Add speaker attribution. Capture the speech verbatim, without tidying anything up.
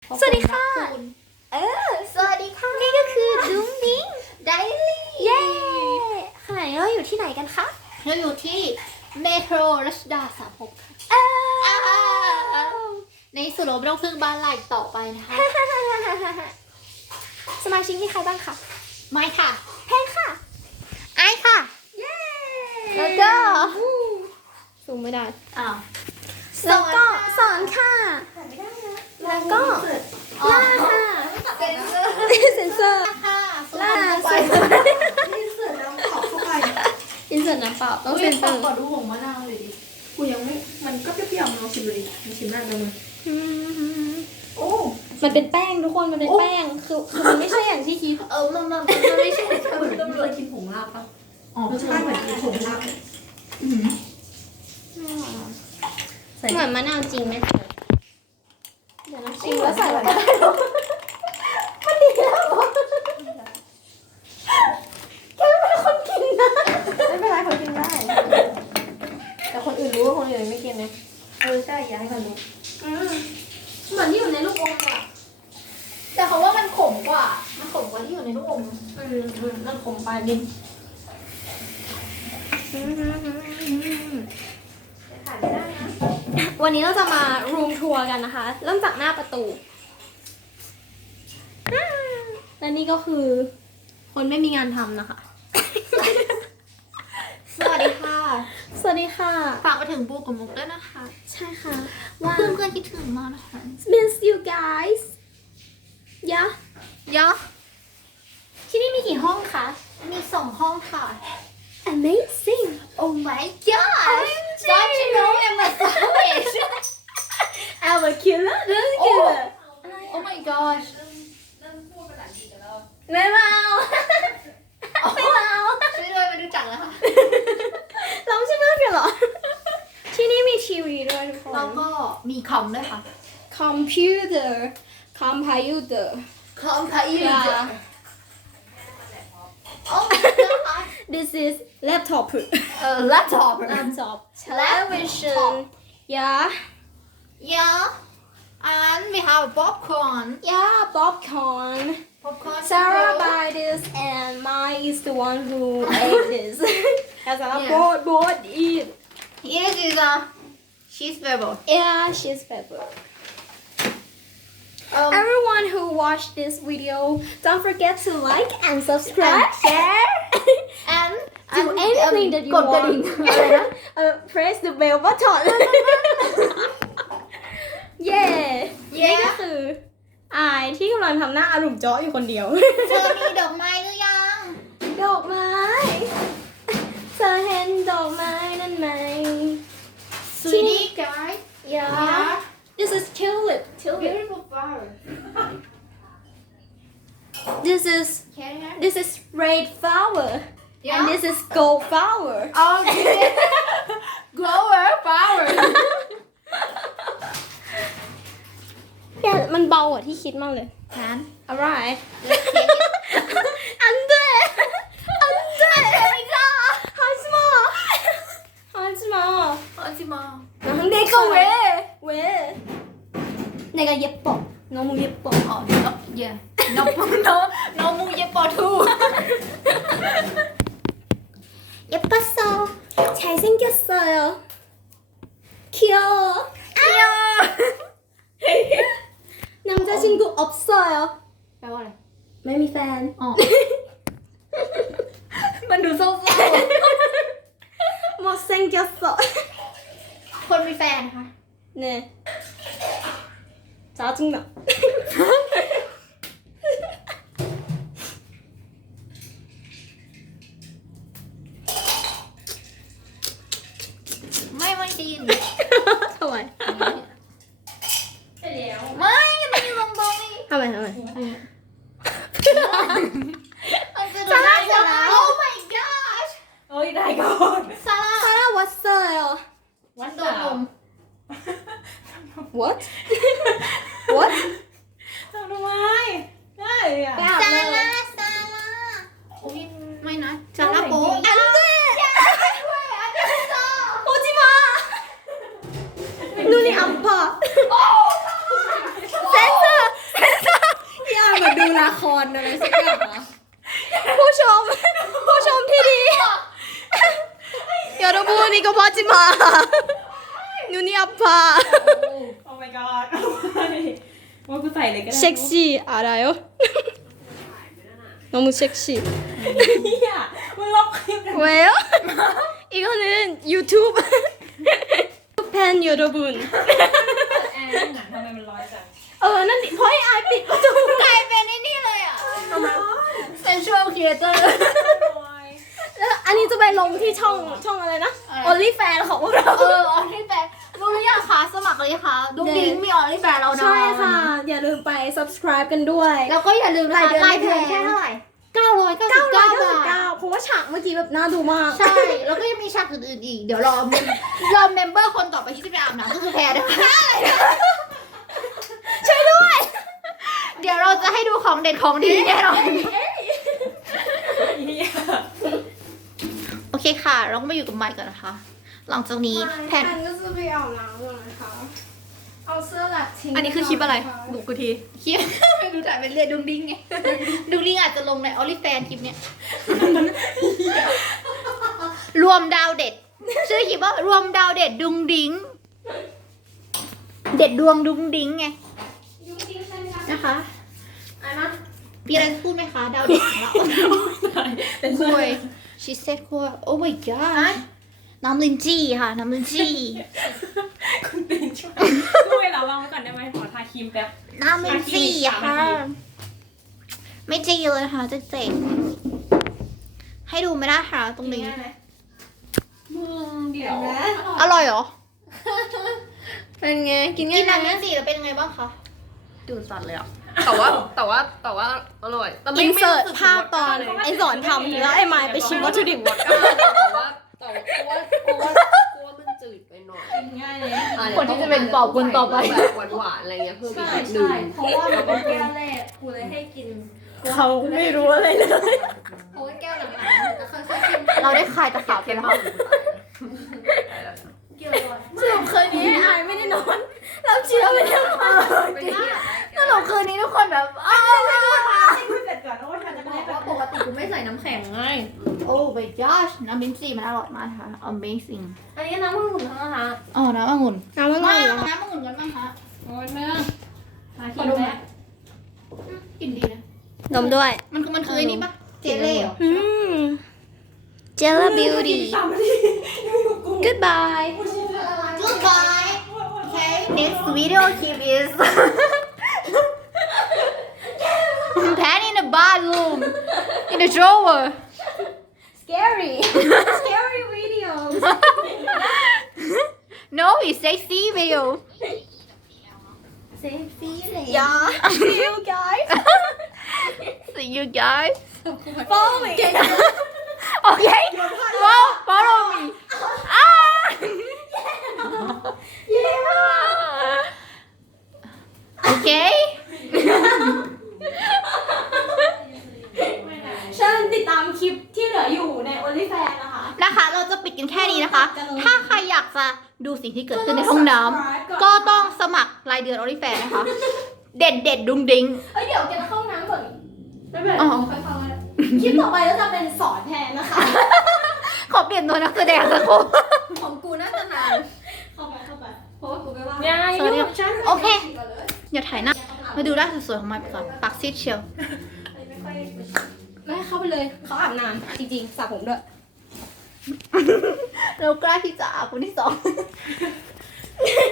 Speaker 1: สวัสดีค่ะเออสวัสดีค่ะนี่ก็คือดุ้งดิ้งไดลี่เย้ขณะนี้เราอยู่ที่ไหนกันคะ
Speaker 2: เราอยู่ที่เมโทรรัชดาสามหก
Speaker 1: เออ
Speaker 2: ในสุดเราไม่ต้องพึ่งบ้านหลักต่อไปนะคะ
Speaker 1: สมาชิกมีใครบ้างคะ
Speaker 2: ไม่ค่ะ
Speaker 1: เพนค่ะ
Speaker 2: ไอค่ะ
Speaker 1: เย้แล้วก็ซูมไม่ได้
Speaker 2: อ้าว
Speaker 1: แล้วก็สอนค่ะแล้วก็ล่าค่ะ
Speaker 2: เซนเซอร์
Speaker 1: เซนเซอร์
Speaker 2: ค่ะ
Speaker 1: ล่า
Speaker 2: ไป
Speaker 1: สุด
Speaker 3: นี่เสือน้ำขอบเข้าไป
Speaker 1: อินเสิร์ตน้ำเปล่าต้องเซนเซอร์
Speaker 2: ขอดูหัวมะนาวเลยดิ
Speaker 3: กูยังไม่ มันก็เปรี้ยวๆลองชิมดูดิลองชิมหน้ากันมาโอ้
Speaker 1: มันเป็นแป้งทุกคนมันเป็นแป้งคือคือมันไม่ใช่อย่างที่คิด
Speaker 2: เออมันมันมันไม่ใช่
Speaker 3: เหมือนเคยกินผงลาบปะอ๋อรสชาติเหมือนกินผงลาบอืม
Speaker 1: เหมือนมะนาวจริงไหมเดี๋ยวน้ำชิมแล้วใส่แล้วก็ได้หรอมันดีแล้วเหรอแกไม่เป็นคนกินนะไม่เป็นไรคนกินได้แต่คนอื่นรู้ว่าคนอื่นไม่กินนะ
Speaker 3: เออใช่อย่าให้มันรู้
Speaker 1: เหมือนที่อยู่ในลูกอมอ่ะ
Speaker 2: แต่เขาว่ามันขมกว่า มันขมกว่าที่อยู่ในลูกอม
Speaker 1: อืมมันขมปลายดิน
Speaker 3: ถ่ายไม่ได้นะ
Speaker 1: วันนี้เราจะมารูมทัวร์กันนะคะ เริ่มจากหน้าประตูและนี่ก็คือ คนไม่มีงานทำนะคะ
Speaker 2: สวัสดีค่ะ
Speaker 1: สวัสดีค่ะ
Speaker 2: ฝากไปถึงบูกับมุกด้วยนะคะ
Speaker 1: ใช่ค่ะ ว่า
Speaker 2: เพื่อนเพื่อนๆคิดถึงมากนะคะ
Speaker 1: miss you guys ยะ
Speaker 2: เยอะ
Speaker 1: ที่นี่มีกี่ห้องคะ
Speaker 2: มีสองห้องค่ะ
Speaker 1: amazing
Speaker 2: Oh my god Don't you know I'm a savage
Speaker 1: I'm a killer that's a killer
Speaker 2: Oh my gosh
Speaker 1: ไม่เมาไม่เมา
Speaker 2: ช่วยด้วยมาดูจักแล้วค่ะ
Speaker 1: เราไม่ใช่เพื่อนกันเหรอ ที่นี่มีทีวีด้วยทุกคน
Speaker 2: แล้วก็มีคอมด้วยค่ะ
Speaker 1: computer computer
Speaker 2: คอมพายู
Speaker 1: yeah
Speaker 2: Oh my god
Speaker 1: this is laptop
Speaker 2: เออ laptop
Speaker 1: laptop television yeah
Speaker 2: Yeah and we have popcorn
Speaker 1: yeah popcorn
Speaker 2: popcorn
Speaker 1: Sarah buy this and mine is the one who ate this and Sarah
Speaker 2: Yeah.
Speaker 1: both both eat
Speaker 2: Here is a cheese bubble
Speaker 1: yeah she's pepper
Speaker 2: um,
Speaker 1: everyone who watched this video don't forget to like and subscribe
Speaker 2: And share and
Speaker 1: do
Speaker 2: and,
Speaker 1: anything
Speaker 2: um,
Speaker 1: that you
Speaker 2: กดกระ
Speaker 1: want
Speaker 2: ดิ่งอะไรนะ
Speaker 1: uh, press the bell button เย้
Speaker 2: เย้
Speaker 1: นี่ก็คืออายที่กำลังทำหน้าอารมณ์เจาะอยู่คนเดียว
Speaker 2: เธอมีดอกไม้หรือยัง
Speaker 1: ดอกไม้ เธอเห็นดอกไม้นั่นไหม
Speaker 2: Sweetie guys
Speaker 1: yeah this is tulip tulip
Speaker 2: beautiful flower
Speaker 1: this is
Speaker 2: can you
Speaker 1: this is red flower
Speaker 2: Yeah.
Speaker 1: and this is gold flower
Speaker 2: Oh yeah grower flower
Speaker 1: แกมันเบากว่าที่คิดมากเลย
Speaker 2: can
Speaker 1: alright อันเดอันเดฮันสมาฮันสมา
Speaker 2: 어지마
Speaker 1: 내가 왜? 왜? 내가 예뻐. 너무 예뻐.
Speaker 2: 어, 너, yeah. 너무 너 너무 예뻐 too.
Speaker 1: 예뻤어. 잘생겼어요. 귀여워.
Speaker 2: 귀여워.
Speaker 1: 남자친구 없어요.
Speaker 2: แปลว่าอะไร
Speaker 1: 매미 팬.
Speaker 2: อ๋อ มันดูเศร้า
Speaker 1: 못생겼어.
Speaker 2: ๆคนมีแฟนค่ะ
Speaker 1: 네. 짜증나.
Speaker 2: ไม่ไม่ดี
Speaker 1: ทำไม
Speaker 2: ไม่มันมีลมบอย
Speaker 1: ทำไมทำไม
Speaker 2: ซาร่าซาร่า Oh my gosh
Speaker 3: เอ้ยได้ก่อน
Speaker 2: ซาร่า
Speaker 1: 사라 왔어요.
Speaker 2: วันโดนลม
Speaker 1: What? What?
Speaker 3: ทำทำไมได้อ่ะ
Speaker 1: ไปอาบ
Speaker 2: ซา
Speaker 1: น้ำ
Speaker 2: ร่าซาร่าไม่นะซาร่าโป๊ะ
Speaker 1: 안 돼! 오지 마! 눈이 아파. 센서!
Speaker 3: ราคอนอะไรสักอย่างเหรอ
Speaker 1: ผู้ชม ผู้ชมที่ดี 여러분 이거 보지 마. 눈이 아파.
Speaker 3: โอ้ my god ว่ากูใส่เลยก็ได้
Speaker 1: 섹시 알아요? 너무 섹시.
Speaker 3: เฮียมึงลบคลิปเลย
Speaker 1: 왜요? 이거는 유튜브 팬 여러분.
Speaker 3: แอนหนังทำไมมันร้อยจัง
Speaker 1: 어, 난 거의 알빛 거죠.
Speaker 2: กลายเป็นไอ้นี่เลยอ่ะ sensual creator
Speaker 1: 아니 좀ไปลงที่ช่องช่องอะไรนะ Only Fan ของพวกเรา
Speaker 2: เออออลี่แฟนรู้หรือยังคะสมัครเลยค่ะดูดิ้งมีออลี่แฟนเรานะ
Speaker 1: ใช่ค่ะ อย่าลืมไป subscribe กันด้วย
Speaker 2: แล้วก็อย่าลืมนะคะ
Speaker 1: รายเดือน
Speaker 2: รายเดือน
Speaker 1: ไม่แพง
Speaker 2: แค่เท่าไหร่เก้าร้อยเก้าสิบเก้าบาท
Speaker 1: เก้าเพราะว่าฉากเมื่อกี้แบบน่าดูมาก
Speaker 2: ใช่ แล้วก็ยังมีฉากอื่นๆอีก เดี๋ยวรอเมมรอเมมเบอร์คนต่อไปที่จะไปอาบน้ำก็คือแพรนะคะ
Speaker 1: ช่วยด้วย
Speaker 2: เดี๋ยวเราจะให้ดูของเด็ดของดีแน่นอน
Speaker 3: เฮีย
Speaker 2: โอเคค่ะ เราก็มาอยู่กับไมค์ก่อนนะคะ หลังจากนี้แพน
Speaker 1: ก็จะไปอาบน้ำก่อนนะคะเอาเสื้อหลักทิ้ง
Speaker 3: อันนี้คือคลิปอะไรบอกกูที
Speaker 2: คลิป ไม่รู้ถ่ายเป็นเรียนดุงดิ้งไง ดุงดิ้งอาจจะลงในออลิแฟนคลิปเนี้ย รวมดาวเด็ด ชื่อคลิปว่ารวมดาวเด็ดดุงดิ้ง เด็ดดวงดุงดิ้งไง นะคะ
Speaker 1: อันนั้น
Speaker 2: มีอะไรพูดไหมคะ ดาวเด็ดของเรา
Speaker 3: เป็น
Speaker 2: คุย she said คุย oh my god น้ำลินจี้ค่ะ น้ำลินจี้
Speaker 3: คุณตื่นช่วยช่วยเราวางไว้ก่อนได้ไหมขอทาครีมแป๊บ
Speaker 2: น้ำลินจี้ค่ะ ไม่จี้เลยค่ะเจ๊ๆให้ดูไม่ได้ค่ะตรงนี้
Speaker 3: มึงเดี๋ยว
Speaker 2: อร่อยเหรอ
Speaker 1: เป็นไง กิน
Speaker 2: กิ
Speaker 1: ง่าน ยไหม
Speaker 2: น้ำลินจี้แล้วเป็นยังไงบ้างคะ
Speaker 4: ดูสัตว์เลยอ่ะ แต่ว่าแต่ว่าแต่ว่าอร่อย แต่ไม่
Speaker 1: อิน
Speaker 4: ไม่
Speaker 1: เสิร์ต
Speaker 4: สึก
Speaker 1: ภาพตอนไอสอนทำแล้วไอไมล์ไปชิมวัตถุดิบ
Speaker 4: แต่ว่าแต่ว่ากูว่ากลัวว่ากลัวมันจืดไปหน่อย
Speaker 3: ง่ายเลย
Speaker 4: อ่
Speaker 2: คนที่จะเป็นปอบคนต่อไป
Speaker 4: แบบหวานๆอะไรเงี้ยเพิ่มอีกนิดนึง
Speaker 3: เพราะว่ามันเป็นแก้วแรกกูเลยให้กิน
Speaker 1: เขาไม่รู้อะไรเลย
Speaker 3: เพราะว่าแก้วหลังๆจะค่อยๆกิน
Speaker 2: เราได้คลายตะขาบไปแล้วค่ะ
Speaker 3: เกี่ยวก่อน
Speaker 1: สรุปคืนนี้ไอายไม่ได้นอนรับเชื้อไปทั้งวัน
Speaker 2: สรุปคืนนี้ทุกคนแบบอ้าว
Speaker 3: ให้คุยเสร็จก่อนว่าฉันจะไม่ได้แบบปกติกูไม่ใส่น้ำแข็งไง
Speaker 2: โอ้ my gosh น้ำลินจี้มันอร่อยมากค่ะ amazing
Speaker 3: อันนี้น้ำมันหมุนทั้งนะคะ
Speaker 2: อ๋อ น้ำองุ่น
Speaker 1: เอาไว้ก่
Speaker 2: มา
Speaker 3: à?
Speaker 1: อนเหรอ
Speaker 2: น้ำองุ่นกันบ้างคะ
Speaker 3: โอ้ยเนื้อทาครี
Speaker 2: ขอ
Speaker 3: ม
Speaker 2: ดู
Speaker 3: แป๊
Speaker 2: นะ
Speaker 3: บ
Speaker 2: กลินดีนะ
Speaker 1: ดมด้วย
Speaker 2: มันคือมันคือไอ้นี่ปะเจลเล่เหรอ
Speaker 1: อืม Jella Beauty
Speaker 3: สามนาทียังอยู่กับกู
Speaker 1: Goodbye
Speaker 2: Goodbye okay next video clip is Pan in the bathroom in the shower
Speaker 1: Scary Scary videos
Speaker 2: no it's sexy video
Speaker 1: Yeah See you guys
Speaker 2: see you guys
Speaker 1: Follow me
Speaker 2: okay well follow me ah okay
Speaker 1: เชิญติดตามคลิปที่เหลืออยู่ใน OnlyFans นะคะ
Speaker 2: นะคะ เราจะปิดกันแค่นี้นะคะ ถ้าใครอยากจะดูสิ่งที่เกิดขึ้นในห้องน้ำก็ต้องสมัครรายเดือน OnlyFans นะคะ เด็ดเด็ดดุงดิง
Speaker 1: เอ้ยเดี๋ยวแกจะเข้าห้องน้ำก่อนไม่เป็นไร
Speaker 2: อ๋อ
Speaker 1: ค่อยเข้าก็ได้คลิปต่อไปก็จะเป็นสอนแทนนะคะ
Speaker 2: ขอเปลี่ยนตัวนักแสดงสักคน
Speaker 1: ของกูน่าจะนาน เข้าไปเข้าไป เพราะว่ากูไม่ว่าง
Speaker 3: ยัง
Speaker 2: สวัสดี
Speaker 3: ยุ่งฉัน
Speaker 2: โอเค อย่าถ่ายหน้ามาดูด้านสวยๆของมันไปก่อนปากซีดเชียว
Speaker 1: ไม่ให้เข้าไปเลย เขาอาบน้ำจริงๆสระผมด้วย
Speaker 2: เรากล้าที่จะอาบคนที่สอง